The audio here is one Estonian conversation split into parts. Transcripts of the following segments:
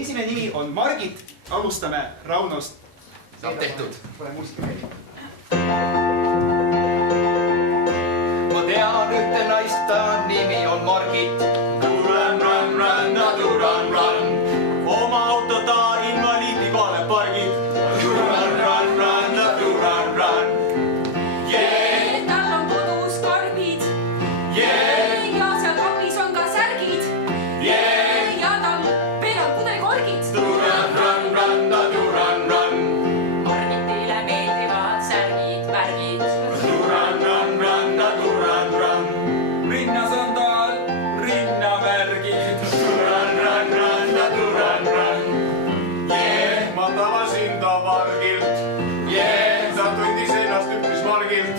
Esimene nimi on Margit, alustame Raunost. Saab tehtud. Pole muusika käinud. Ma tean ühte naist, ta nimi on Margit. Run, run, run, nadu run, run. Oma auto ta invaliidi vale pargib. Run, run, run, nadu run, run. Yeah, tal on kodus karbid. Yeah, Ja seal kapis on ka särgid. yeah. Ja tal peal pudelkorgid. Run, run, run, nadu run, run. Margitile meeldivad särgid, värgid. Run, run, run, nadu run, run. Rinnas on tal rinnavärgid. Run, run, run, nadu run, run. Yeah, Ma tabasin ta vargilt. yeah, Ta tundis ennast üpris margilt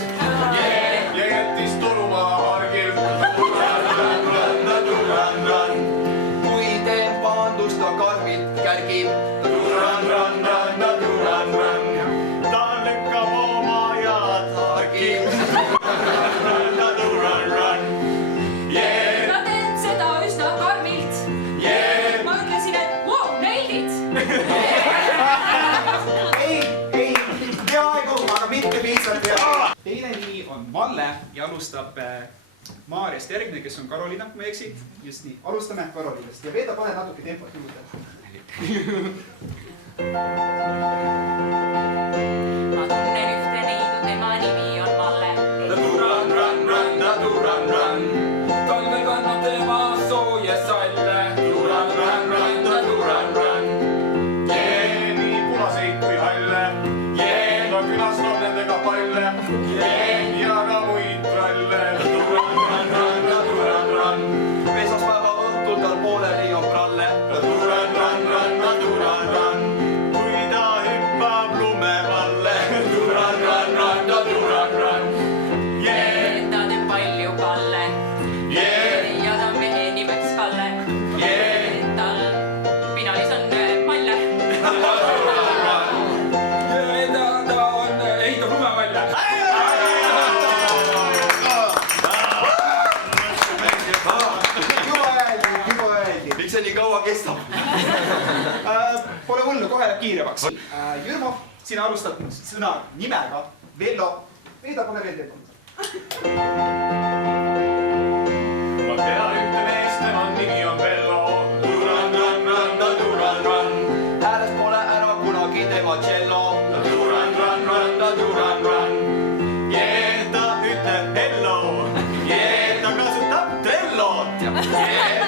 yeah. ja jättis tolumaa hargilt. Kui teen pahandust, ta karmilt kärgib. Ta lükkab oma jalad hargib. Ta teeb seda üsna karmilt. Ma ütlesin, et wow, nailed it. Ei, peaaegu, aga mitte piisavalt hea. Teine nimi on Malle ja alustab Maarjast järgmine, kes on Karolina, kui ma ei eksi. Just nii, alustame Karolinast ja Veeda, pane natuke tempot juurde. Ma tunnen ühte neidu, tema nimi on Malle. Talvel kannab tema sooja salle. Nii punaseid kui halle. Ta külastab nendega palle ja ka muid tralle. Esmaspäeva õhtul tal pooleli on pralle. Kui ta hüppab lumevalle. Ta teeb palju palle. Ja ta on mehe nimeks Kalle. Tal finalis on Malle. Ta on, ehitab lumevalle. Juba öeldi. Miks see nii kaua kestab? Pole hullu, kohe läheb kiiremaks. Jürmo, sina alustad sõna nimega Vello. Veeda, pane veel tempot. Ma tean ühte meest, tema nimi on Vello. Häälest pole ära kunagi tema tšello. Yeah, ta ütleb hello. Yeah, ta kasutab Trellot. Yeah.